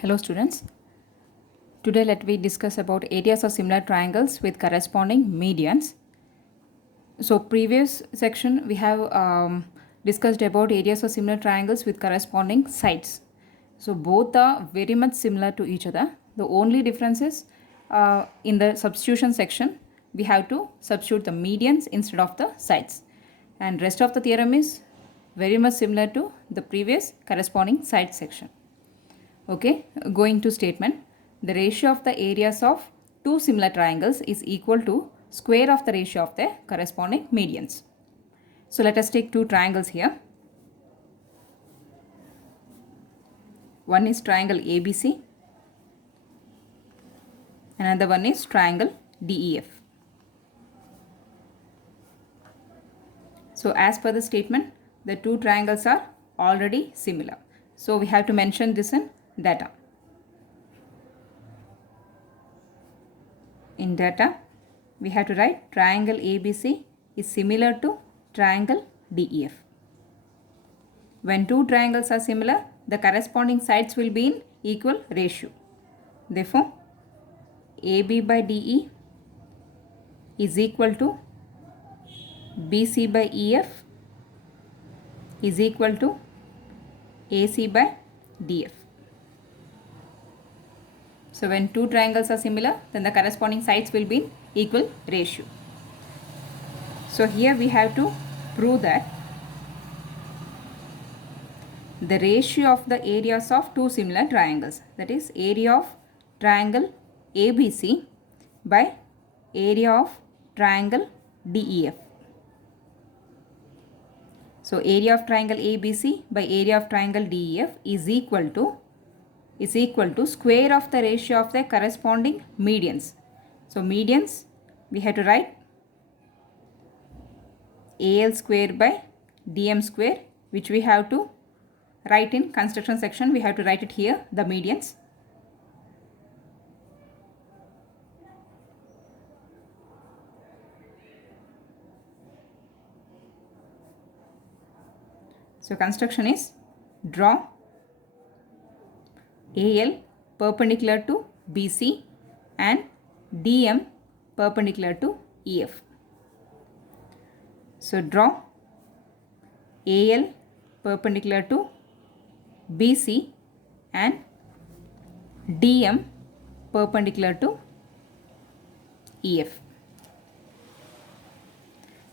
Hello students. Today let we discuss about areas of similar triangles with corresponding medians. So previous section we have discussed about areas of similar triangles with corresponding sides. So both are very much similar to each other. The only difference is in the substitution section we have to substitute the medians instead of the sides. And rest of the theorem is very much similar to the previous corresponding side section. Okay, going to statement. The ratio of the areas of two similar triangles is equal to square of the ratio of their corresponding medians. So let us take two triangles here. One is triangle ABC. Another one is triangle DEF. So as per the statement, the two triangles are already similar. So we have to mention this in data. In data, we have to write triangle ABC is similar to triangle DEF. When two triangles are similar, the corresponding sides will be in equal ratio. Therefore, AB by DE is equal to BC by EF is equal to AC by DF. So when two triangles are similar, then the corresponding sides will be in equal ratio. So here we have to prove that the ratio of the areas of two similar triangles, that is area of triangle ABC by area of triangle DEF. So area of triangle ABC by area of triangle DEF is equal to square of the ratio of the corresponding medians. So medians we have to write AL square by DM square, which we have to write in construction section. We have to write it here, the medians. So construction is draw AL perpendicular to BC and DM perpendicular to EF. So draw AL perpendicular to BC and DM perpendicular to EF.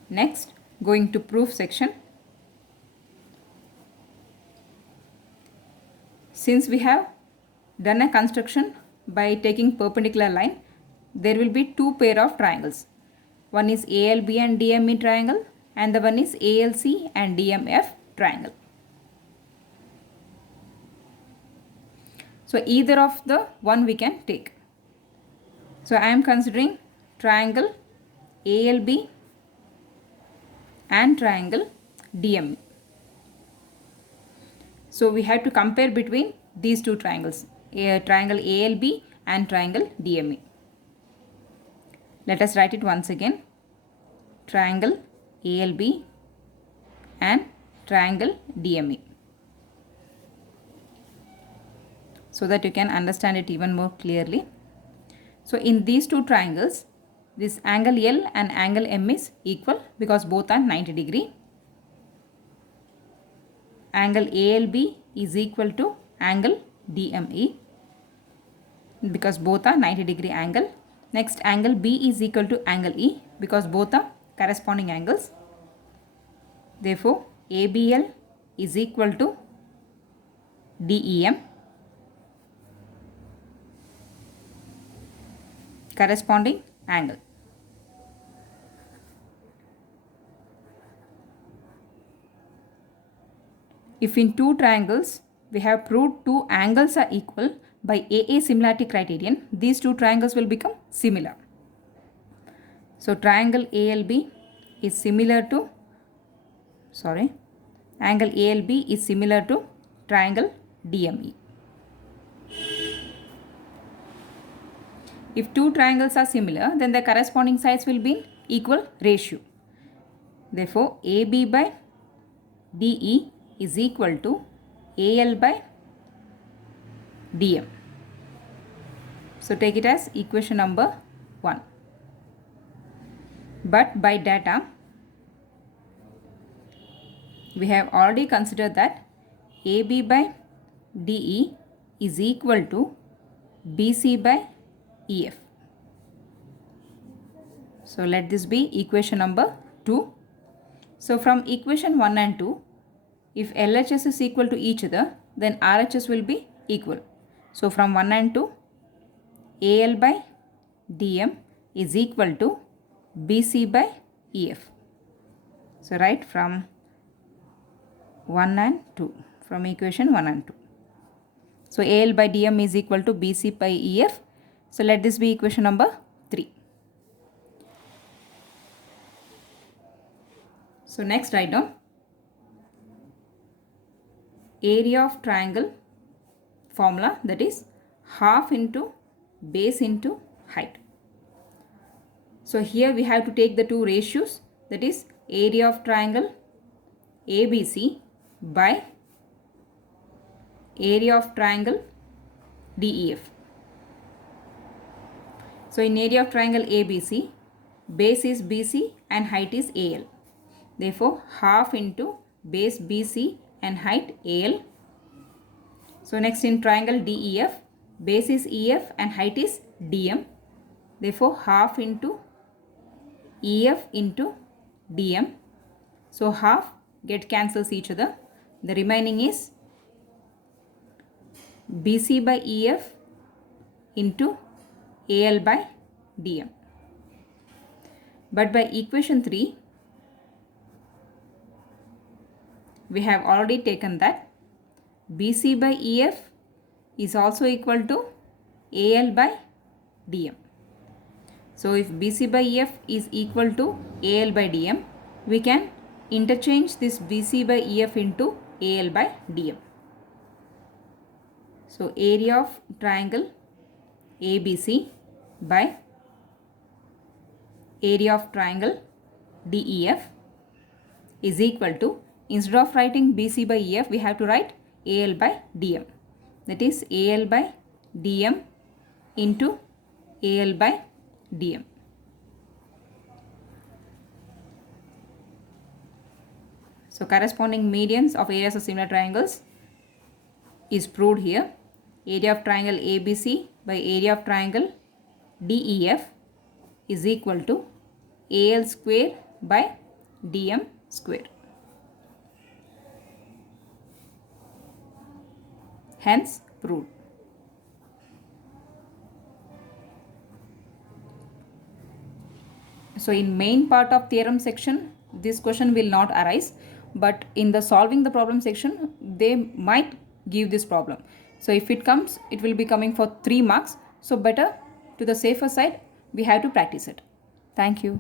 Next, going to proof section. Since we have done a construction by taking perpendicular line, there will be two pair of triangles. One is ALB and DME triangle and the one is ALC and DMF triangle. So either of the one we can take. So I am considering triangle ALB and triangle DME. So we have to compare between these two triangles, triangle ALB and triangle DME. Let us write it once again. Triangle ALB and triangle DME, so that you can understand it even more clearly. So in these two triangles, this angle L and angle M is equal because both are 90 degree. Angle ALB is equal to angle DME because both are 90 degree angle. Next, angle B is equal to angle E because both are corresponding angles. Therefore, ABL is equal to DEM, corresponding angle. If in two triangles we have proved two angles are equal by AA similarity criterion, these two triangles will become similar. So triangle ALB is similar to, angle ALB is similar to triangle DME. If two triangles are similar, then the corresponding sides will be in equal ratio. Therefore, AB by DE is equal to AL by DM. So take it as equation number 1. But by data, we have already considered that AB by DE is equal to BC by EF. So let this be equation number 2. So from equation 1 and 2, if LHS is equal to each other, then RHS will be equal. So from 1 and 2, AL by DM is equal to BC by EF. So write from 1 and 2, from equation 1 and 2. So AL by DM is equal to BC by EF. So let this be equation number 3. So next write down area of triangle formula, that is half into base into height. So here we have to take the two ratios, that is area of triangle ABC by area of triangle DEF. So in area of triangle ABC, base is BC and height is AL. Therefore half into base BC and height AL. So next in triangle DEF, base is EF and height is DM. Therefore half into EF into DM. So half get cancels each other. The remaining is BC by EF into AL by DM. But by equation 3, we have already taken that BC by EF is also equal to AL by DM. So if BC by EF is equal to AL by DM, we can interchange this BC by EF into AL by DM. So area of triangle ABC by area of triangle DEF is equal to, instead of writing BC by EF, we have to write AL by DM. That is AL by DM into AL by DM. So corresponding medians of areas of similar triangles is proved here. Area of triangle ABC by area of triangle DEF is equal to AL square by DM square. Hence proved. So in main part of theorem section, this question will not arise, but in the solving the problem section, they might give this problem. So if it comes, it will be coming for 3 marks. So better, to the safer side, we have to practice it. Thank you.